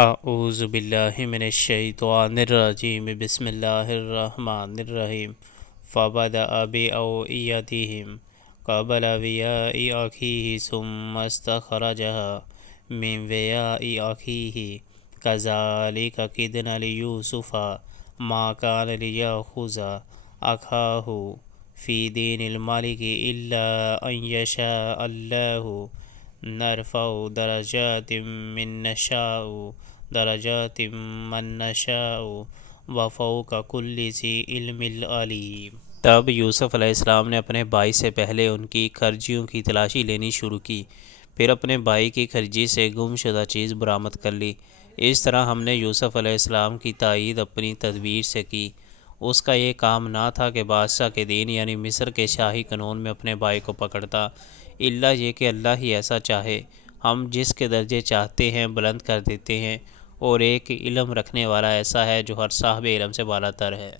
اعوذ باللہ من الشیطان الرجیم بسم اللہ الرحمن الرحیم فبدأ بأوعیتهم قبل وعاء أخيه ثم استخرجها من وعاء أخيه كذلك كدنا ليوسف ما كان ليأخذ أخاه في دين الملك إلا أن يشاء الله نرفع درجات من نشاء وفوق كل ذي علم علیم۔ تب یوسف علیہ السلام نے اپنے بھائی سے پہلے ان کی خرجیوں کی تلاشی لینی شروع کی، پھر اپنے بھائی کی خرجی سے گم شدہ چیز برآمد کر لی۔ اس طرح ہم نے یوسف علیہ السلام کی تائید اپنی تدبیر سے کی۔ اس کا یہ کام نہ تھا کہ بادشاہ کے دین یعنی مصر کے شاہی قانون میں اپنے بھائی کو پکڑتا، الا یہ کہ اللہ ہی ایسا چاہے، ہم جس کے درجے چاہتے ہیں بلند کر دیتے ہیں، اور ایک علم رکھنے والا ایسا ہے جو ہر صاحب علم سے بالا تر ہے۔